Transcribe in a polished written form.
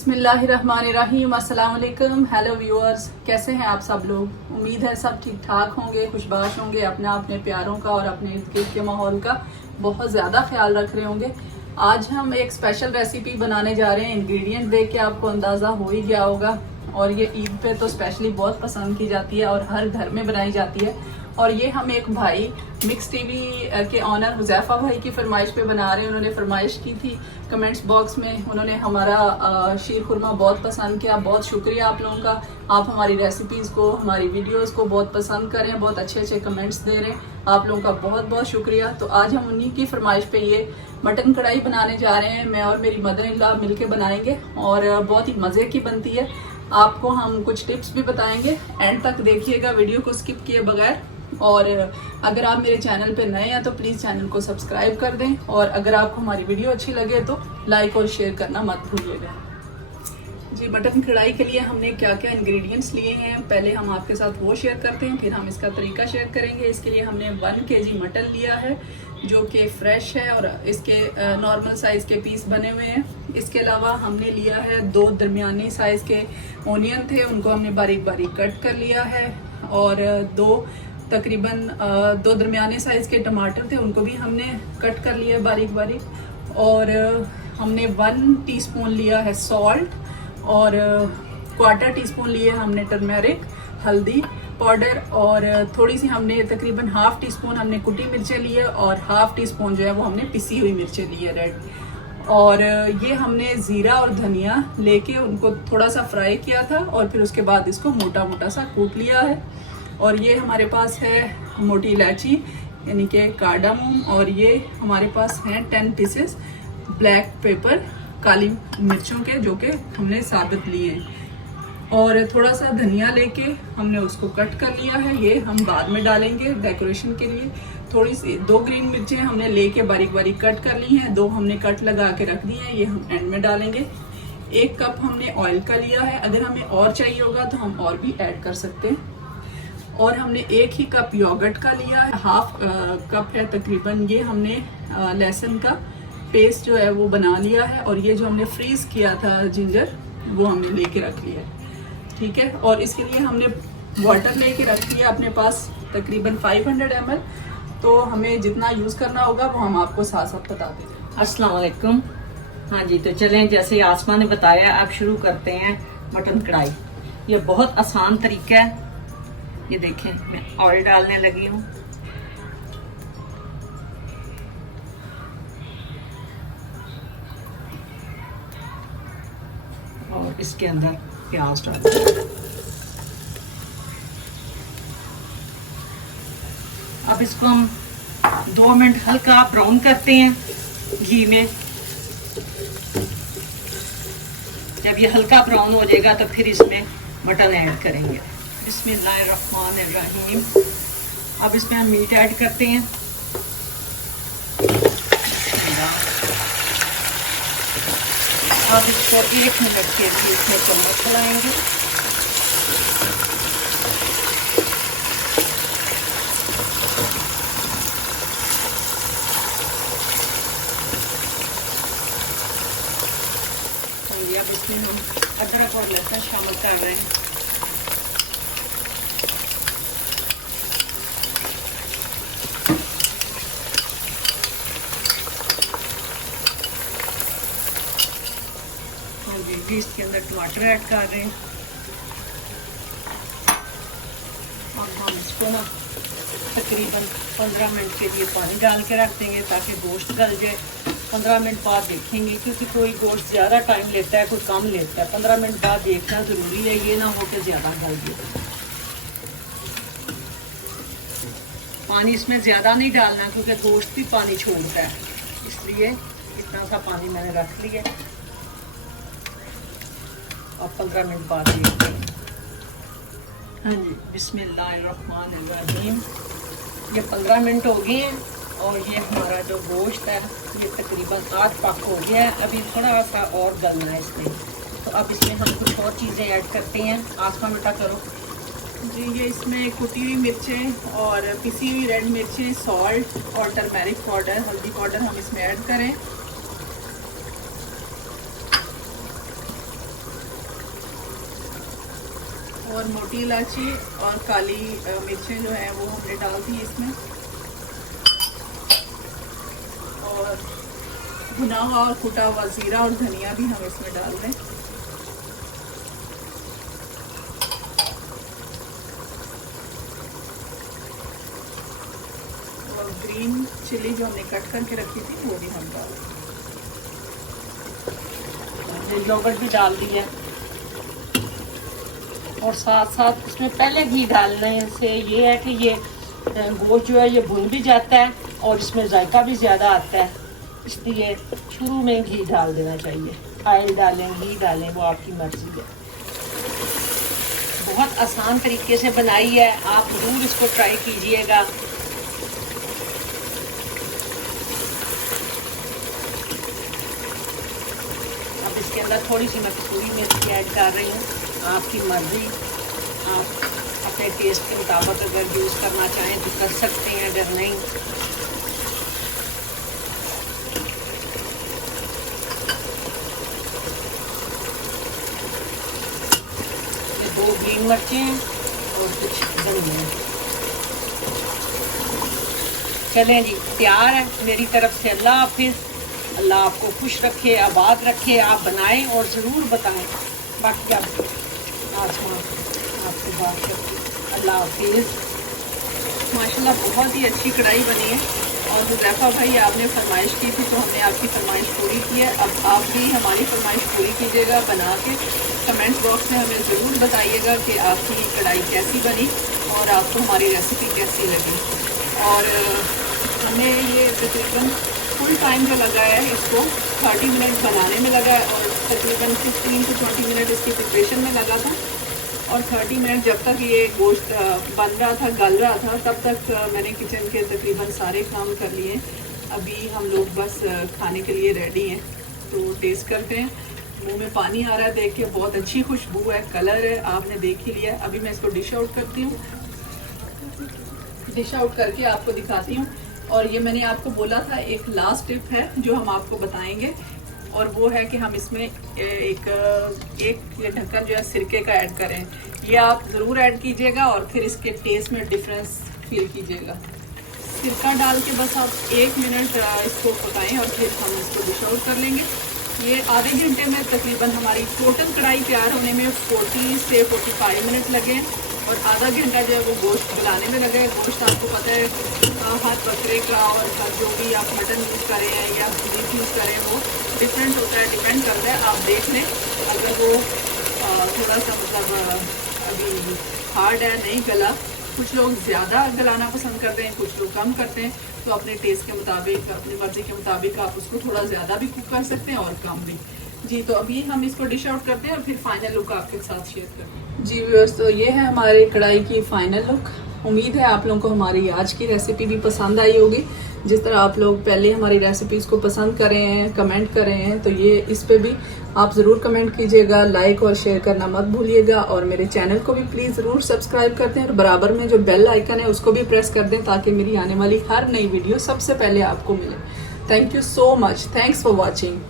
बिस्मिल्लाहिर्रहमानिर्रहीम, अस्सलाम वालेकुम। हेलो व्यूअर्स, कैसे हैं आप सब लोग। उम्मीद है सब ठीक ठाक होंगे, खुशबाश होंगे, अपना अपने प्यारों का और अपने इर्द गिर्द के माहौल का बहुत ज़्यादा ख्याल रख रहे होंगे। आज हम एक स्पेशल रेसिपी बनाने जा रहे हैं। इंग्रेडिएंट देख के आपको अंदाज़ा हो ही गया होगा, और ये ईद पे तो स्पेशली बहुत पसंद की जाती है और हर घर में बनाई जाती है। और ये हम एक भाई मिक्स टीवी के ऑनर हुज़ैफा भाई की फरमाइश पे बना रहे हैं। उन्होंने फरमाइश की थी कमेंट्स बॉक्स में, उन्होंने हमारा शीर खुरमा बहुत पसंद किया। बहुत शुक्रिया आप लोगों का, आप हमारी रेसिपीज़ को, हमारी वीडियोस को बहुत पसंद कर रहे हैं, बहुत अच्छे अच्छे कमेंट्स दे रहे हैं। आप लोगों का बहुत बहुत शुक्रिया। तो आज हम उन्हीं की फरमाइश पे ये मटन कढ़ाई बनाने जा रहे हैं। मैं और मेरी मदर इन लॉ मिल के बनाएंगे और बहुत ही मज़े की बनती है। आपको हम कुछ टिप्स भी बताएंगे, एंड तक देखिएगा वीडियो को स्किप किए बगैर। और अगर आप मेरे चैनल पे नए हैं तो प्लीज़ चैनल को सब्सक्राइब कर दें, और अगर आपको हमारी वीडियो अच्छी लगे तो लाइक और शेयर करना मत भूलिएगा। जी, मटन कढ़ाई के लिए हमने क्या क्या इंग्रेडिएंट्स लिए हैं पहले हम आपके साथ वो शेयर करते हैं, फिर हम इसका तरीका शेयर करेंगे। इसके लिए हमने 1 kg मटन लिया है जो कि फ्रेश है और इसके नॉर्मल साइज़ के पीस बने हुए हैं। इसके अलावा हमने लिया है 2 दरमियानी साइज़ के ओनियन थे, उनको हमने बारीक बारीक कट कर लिया है। और 2 दरमियाने साइज़ के टमाटर थे, उनको भी हमने कट कर लिया बारीक बारीक। और हमने 1 टीस्पून लिया है सॉल्ट, और 1/4 टीस्पून लिए हमने टर्मेरिक हल्दी पाउडर, और थोड़ी सी हमने तकरीबन 1/2 टीस्पून हमने कुटी मिर्चें ली है, और 1/2 टीस्पून जो है वो हमने पिसी हुई मिर्चें ली है रेड। और ये हमने ज़ीरा और धनिया लेके उनको थोड़ा सा फ्राई किया था, और फिर उसके बाद इसको मोटा मोटा सा कूट लिया है। और ये हमारे पास है मोटी इलायची यानी कि कार्डामम, और ये हमारे पास हैं 10 पीसेस ब्लैक पेपर काली मिर्चों के, जो कि हमने साबित लिए हैं। और थोड़ा सा धनिया लेके हमने उसको कट कर लिया है, ये हम बाद में डालेंगे डेकोरेशन के लिए। थोड़ी सी 2 ग्रीन मिर्चें हमने लेके बारीक बारीक कट कर ली हैं, 2 हमने कट लगा के रख दी हैं, ये हम एंड में डालेंगे। 1 कप हमने ऑयल का लिया है, अगर हमें और चाहिए होगा तो हम और भी ऐड कर सकते हैं। और हमने 1 ही कप योगर्ट का लिया है, 1/2 कप है तकरीबन। ये हमने लहसुन का पेस्ट जो है वो बना लिया है, और ये जो हमने फ्रीज किया था जिंजर वो हमने लेके रख लिया है, ठीक है। और इसके लिए हमने वाटर लेके रख लिया अपने पास तकरीबन 500 ml। तो हमें जितना यूज़ करना होगा वो हम आपको साथ साथ बता देंगे। अस्सलाम वालेकुम। हाँ जी, तो चलें, जैसे आसमा ने बताया अब शुरू करते हैं मटन कढ़ाई। ये बहुत आसान तरीका है। ये देखें, मैं ऑयल डालने लगी हूँ। और इसके अंदर प्याज डाल, अब इसको हम 2 मिनट हल्का ब्राउन करते हैं घी में। जब ये हल्का ब्राउन हो जाएगा तो फिर इसमें मटन ऐड करेंगे। बिस्मिल्लाहिर्रहमानिर्रहीम। अब इसमें हम मीट ऐड करते हैं। अब इसको 1 मिनट के लिए इसमें चम्मच चलाएंगे। अब इसमें हम अदरक और लहसुन शामिल कर रहे हैं। इसके अंदर टमाटर ऐड कर रहे हैं। और हम इसको ना तकरीबन 15 मिनट के लिए पानी डाल के रख देंगे ताकि गोश्त गल जाए। 15 मिनट बाद देखेंगे, क्योंकि कोई गोश्त ज़्यादा टाइम लेता है, कोई कम लेता है। 15 मिनट बाद देखना ज़रूरी है, ये ना हो कि ज़्यादा गल जाए। पानी इसमें ज़्यादा नहीं डालना क्योंकि गोश्त भी पानी छोड़ता है, इसलिए इतना सा पानी मैंने रख लिया। और 15 मिनट बाद देखते हैं। हाँ जी, बिस्मिल्लाहिर्रहमानिर्रहीम। ये 15 मिनट हो गए हैं, और ये हमारा जो गोश्त है ये तकरीबन आध पक हो गया है। अभी थोड़ा सा और गलना है इसमें। तो अब इसमें हम कुछ और चीज़ें ऐड करते हैं। आसमा बेटा करो जी। ये इसमें कुटी हुई मिर्चें और पिसी हुई रेड मिर्चें, सॉल्ट और टर्मेरिक पाउडर, हल्दी पाउडर हम इसमें ऐड करें। और मोटी इलायची और काली मिर्चें जो हैं वो हमने डाल दी इसमें, और भुना हुआ और कुटा हुआ जीरा और धनिया भी हम इसमें डाल दें। और ग्रीन चिली जो हमने कट करके रखी थी वो भी हम डाल दें। योगर्ट भी डाल दिया, और साथ साथ इसमें पहले घी डालने से ये है कि ये गोश्त जो है ये भुन भी जाता है और इसमें जायका भी ज़्यादा आता है, इसलिए शुरू में घी डाल देना चाहिए। ऑयल डालें, घी डालें, वो आपकी मर्ज़ी है। बहुत आसान तरीके से बनाई है, आप ज़रूर इसको ट्राई कीजिएगा। अब इसके अंदर थोड़ी सी मैं कसूरी मेथी ऐड कर रही हूँ, आपकी मर्ज़ी, आप अपने टेस्ट के मुताबिक अगर यूज़ करना चाहें तो कर सकते हैं, अगर नहीं ये 2 ग्रीन मिर्चें और कुछ धनिया। चलें जी, तैयार है मेरी तरफ से। अल्लाह हाफिज़, अल्लाह आपको खुश रखे, आबाद रखे। आप बनाएं और ज़रूर बताएं। बाकी आप आपसे बात करती। अल्लाह हाफिज़। माशाल्लाह बहुत ही अच्छी कढ़ाई बनी है, और हुज़ैफ़ा भाई आपने फरमाइश की थी तो हमने आपकी फरमाइश पूरी की है। अब आप भी हमारी फरमाइश पूरी कीजिएगा बना के। कमेंट बॉक्स में हमें ज़रूर बताइएगा कि आपकी कढ़ाई कैसी बनी और आपको हमारी रेसिपी कैसी लगी। और हमें ये तकरीबन फुल टाइम जो लगा है, इसको 30 मिनट बनाने में लगा है, और तकरीबन 15 से 20 मिनट इसकी प्रिपरेशन में लगा था, और 30 मिनट जब तक ये गोश्त बन रहा था, गल रहा था, तब तक मैंने किचन के तकरीबन सारे काम कर लिए। अभी हम लोग बस खाने के लिए रेडी हैं, तो टेस्ट करते हैं। मुंह में पानी आ रहा है देख के, बहुत अच्छी खुशबू है, कलर है, आपने देख ही लिया। अभी मैं इसको डिश आउट करती हूँ, डिश आउट करके आपको दिखाती हूँ। और ये मैंने आपको बोला था एक लास्ट टिप है जो हम आपको बताएंगे, और वो है कि हम इसमें एक ये ढक्कन जो है सिरके का ऐड करें। ये आप ज़रूर ऐड कीजिएगा और फिर इसके टेस्ट में डिफरेंस फील कीजिएगा। सिरका डाल के बस आप 1 मिनट इसको पकाएं और फिर हम इसको डिश आउट कर लेंगे। ये आधे घंटे में तकरीबन हमारी टोटल कढ़ाई तैयार होने में 40 से 45 मिनट लगे हैं, और आधा घंटा जो है वो गोश्त गलाने में लगा है। गोश्त आपको पता है हर बकरे का और हर जो भी आप मटन यूज़ करें या बीफ यूज़ करें वो डिफरेंट होता है, डिपेंड करता है। आप देख लें, अगर वो थोड़ा सा मतलब अभी हार्ड है, नहीं गला, कुछ लोग ज़्यादा गलाना पसंद करते हैं, कुछ लोग कम करते हैं, तो अपने टेस्ट के मुताबिक, अपनी मर्ज़ी के मुताबिक आप उसको थोड़ा ज़्यादा भी कुक कर सकते हैं और कम भी। जी, तो अभी हम इसको डिश आउट करते हैं और फिर फाइनल लुक आपके साथ शेयर करते हैं। जी व्यूअर्स, तो ये है हमारे कढ़ाई की फाइनल लुक। उम्मीद है आप लोगों को हमारी आज की रेसिपी भी पसंद आई होगी। जिस तरह आप लोग पहले हमारी रेसिपीज़ को पसंद कर रहे हैं, कमेंट कर रहे हैं, तो ये इस पे भी आप ज़रूर कमेंट कीजिएगा, लाइक और शेयर करना मत भूलिएगा, और मेरे चैनल को भी प्लीज़ ज़रूर सब्सक्राइब कर दें, और बराबर में जो बेल आइकन है उसको भी प्रेस कर दें ताकि मेरी आने वाली हर नई वीडियो सबसे पहले आपको मिले। Thank you so much, thanks for watching.